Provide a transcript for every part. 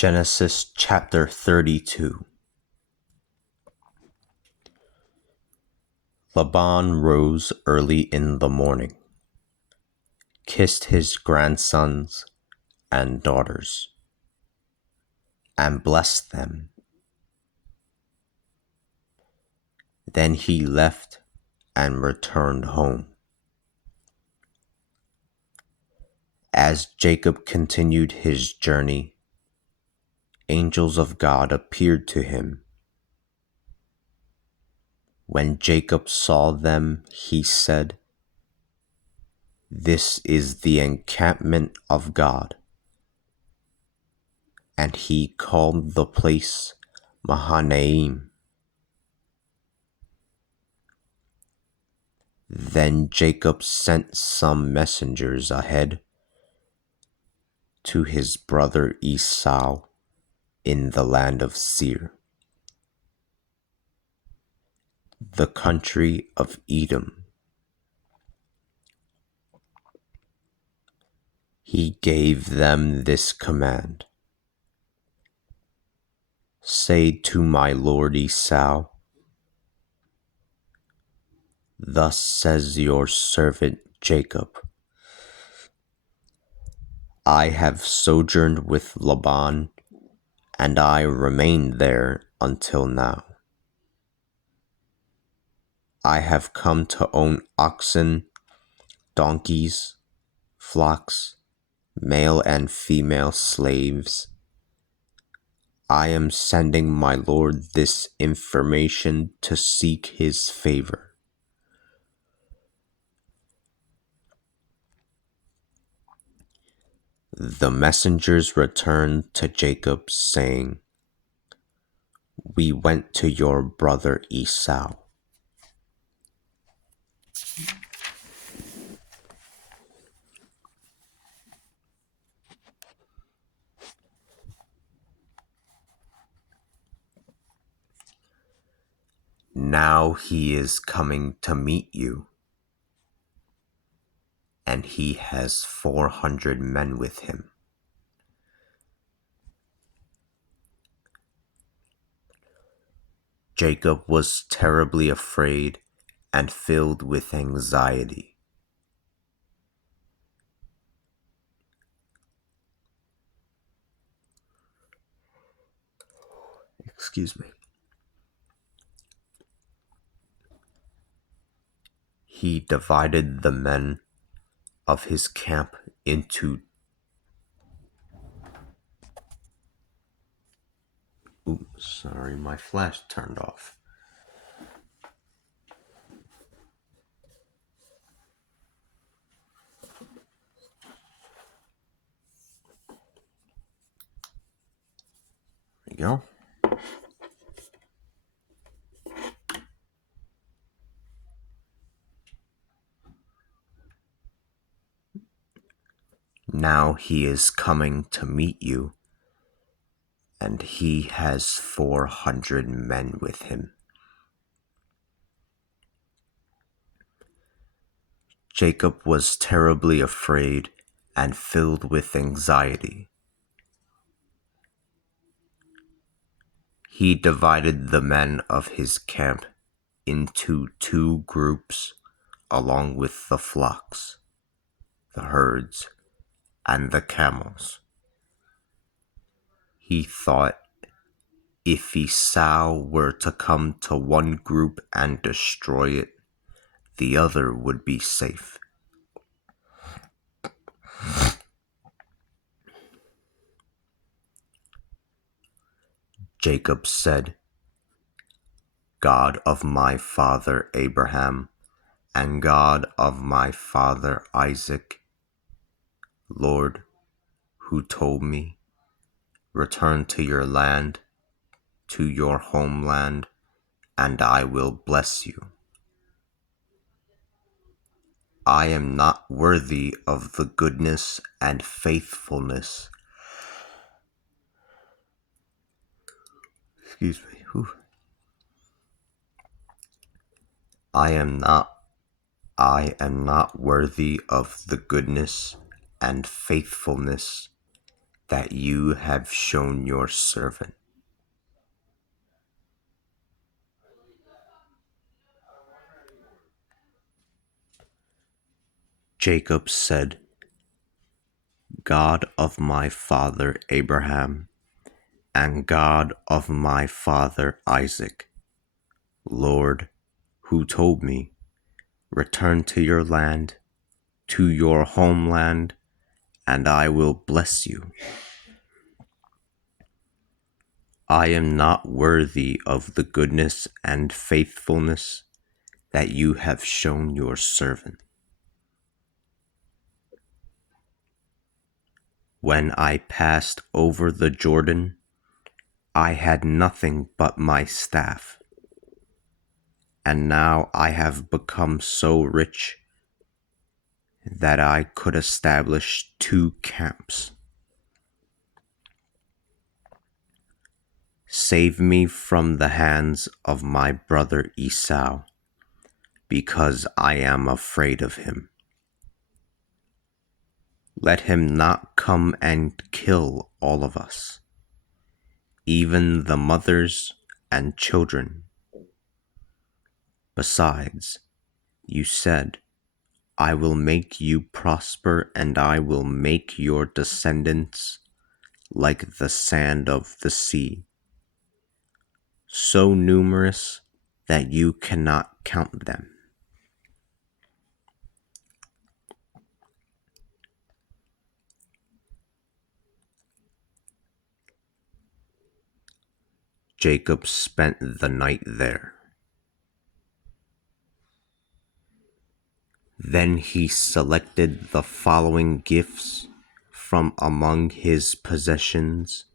Genesis chapter 32. Laban rose early in the morning, kissed his grandsons and daughters, and blessed them. Then he left and returned home. As Jacob continued his journey, angels of God appeared to him. When Jacob saw them, he said, "This is the encampment of God." And he called the place Mahanaim. Then Jacob sent some messengers ahead to his brother Esau in the land of Seir, the country of Edom. He gave them this command: "Say to my lord Esau, 'Thus says your servant Jacob, I have sojourned with Laban, and I remained there until now. I have come to own oxen, donkeys, flocks, male and female slaves. I am sending my lord this information to seek his favor.'" The messengers returned to Jacob, saying, "We went to your brother Esau." Now he is coming to meet you, and he has 400 men with him. Jacob was terribly afraid and filled with anxiety. Excuse me. He divided the men of his camp into sorry, my flash turned off. There you go. Now he is coming to meet you, and he has 400 men with him. Jacob was terribly afraid and filled with anxiety. He divided the men of his camp into 2 groups, along with the flocks, the herds, and the camels. He thought, if Esau were to come to one group and destroy it, the other would be safe. Jacob said, "God of my father Abraham and God of my father Isaac, Lord, who told me, 'Return to your land, to your homeland, and I will bless you.' I am not worthy of the goodness and faithfulness." Excuse me. I am not worthy of the goodness and faithfulness that you have shown your servant. Jacob said, God of my father Abraham, and God of my father Isaac, Lord, who told me, return to your land, to your homeland, and I will bless you. I am not worthy of the goodness and faithfulness that you have shown your servant. When I passed over the Jordan, I had nothing but my staff, and now I have become so rich that I could establish 2 camps. Save me from the hands of my brother Esau, because I am afraid of him. Let him not come and kill all of us, even the mothers and children. Besides, you said, I will make you prosper, and I will make your descendants like the sand of the sea, so numerous that you cannot count them. Jacob spent the night there. Then he selected the following gifts from among his possessions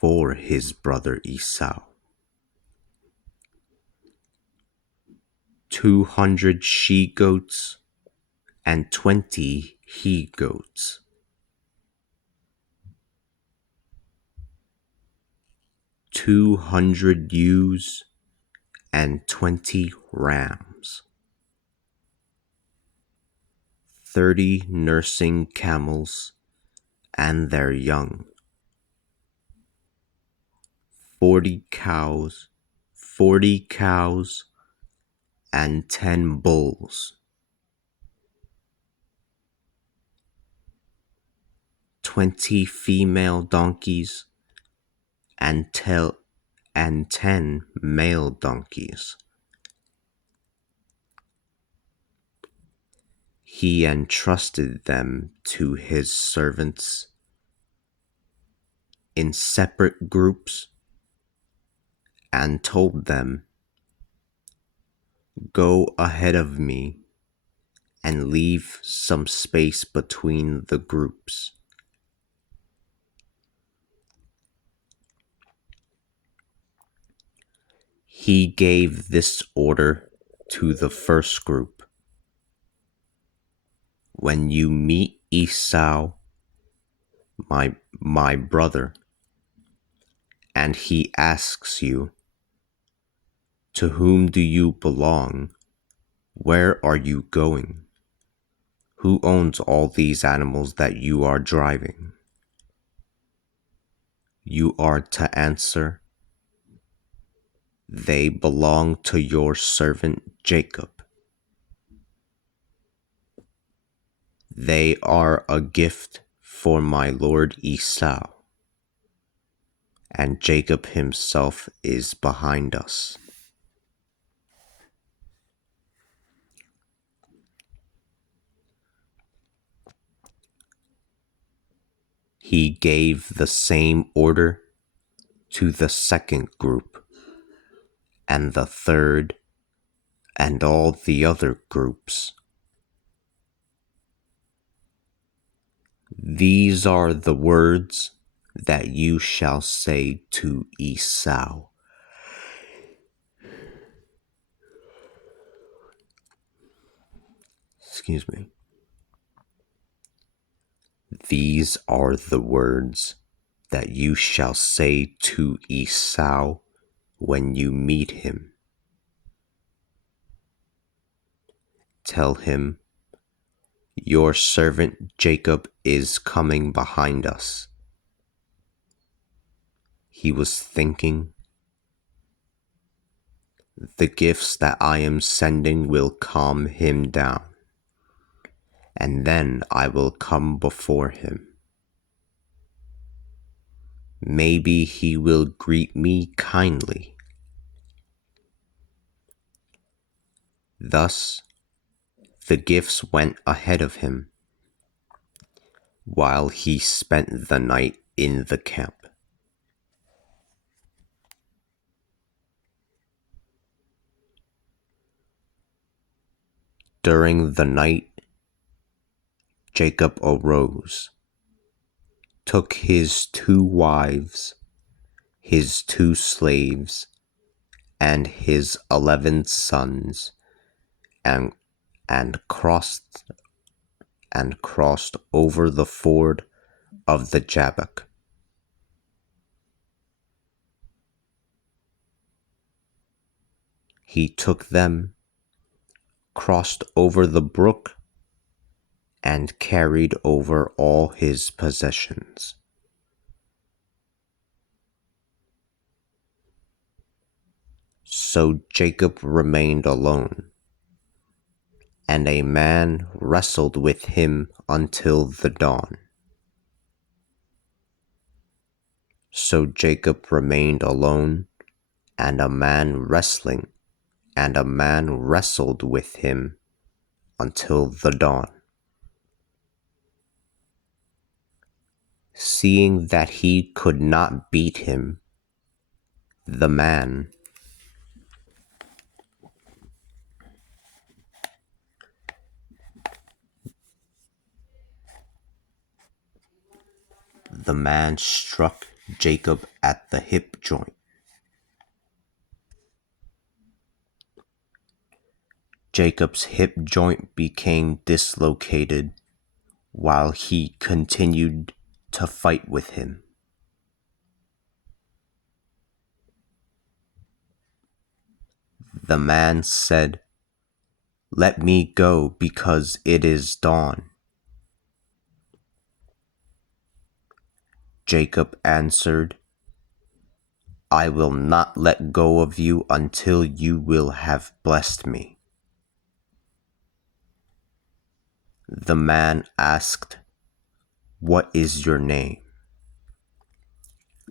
for his brother Esau: 200 she-goats and 20 he-goats, 200 ewes and 20 rams, 30 nursing camels and their young, 40 cows and 10 bulls, 20 female donkeys and 10 male donkeys. He entrusted them to his servants in separate groups and told them, go ahead of me and leave some space between the groups. He gave this order to the first group: when you meet Esau, my brother, and he asks you, to whom do you belong? Where are you going? Who owns all these animals that you are driving? You are to answer, they belong to your servant Jacob. They are a gift for my lord Esau, and Jacob himself is behind us. He gave the same order to the second group, and the third, and all the other groups. These are the words that you shall say to Esau. Excuse me. These are the words that you shall say to Esau when you meet him. Tell him, Your servant Jacob is coming behind us. He was thinking, the gifts that I am sending will calm him down, and then I will come before him. Maybe he will greet me kindly. Thus, the gifts went ahead of him, while he spent the night in the camp. During the night, Jacob arose, took his 2 wives, his 2 slaves, and his 11 sons, and crossed over the ford of the Jabbok. He took them, crossed over the brook, and carried over all his possessions. So Jacob remained alone, and a man wrestled with him until the dawn. So Jacob remained alone, and a man wrestled with him until the dawn. Seeing that he could not beat him, the man struck Jacob at the hip joint. Jacob's hip joint became dislocated while he continued to fight with him. The man said, "Let me go because it is dawn." Jacob answered, "I will not let go of you until you will have blessed me." The man asked, "What is your name?"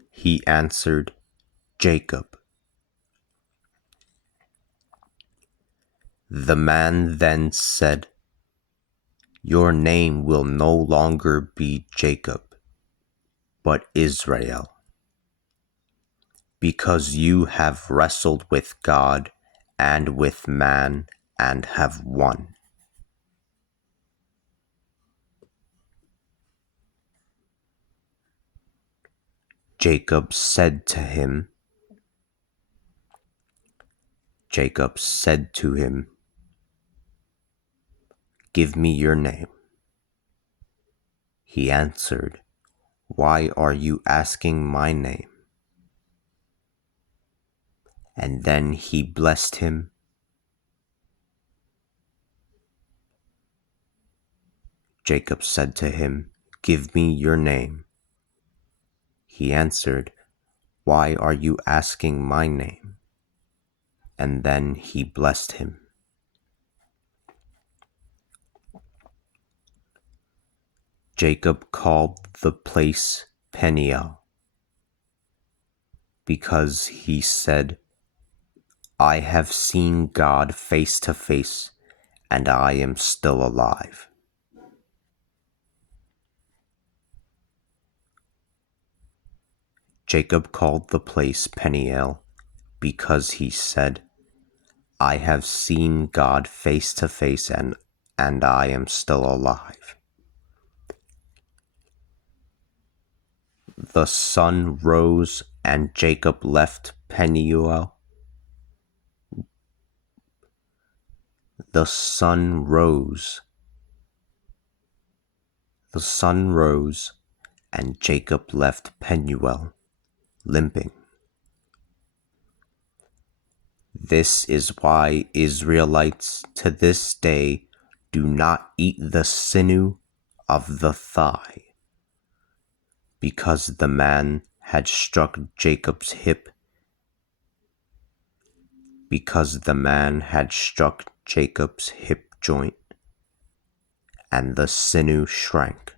He answered, "Jacob." The man then said, "Your name will no longer be Jacob, but Israel, because you have wrestled with God and with man and have won." Jacob said to him, "Give me your name." He answered, "Why are you asking my name?" And then he blessed him. Jacob said to him, "Give me your name." He answered, "Why are you asking my name?" And then he blessed him. Jacob called the place Peniel, because he said, "I have seen God face to face, and I am still alive." Jacob called the place Peniel, because he said, "I have seen God face to face, and I am still alive." The sun rose, and Jacob left Peniel. The sun rose, and Jacob left Peniel, limping. This is why Israelites to this day Do not eat the sinew of the thigh, because the man had struck Jacob's hip, joint, and the sinew shrank.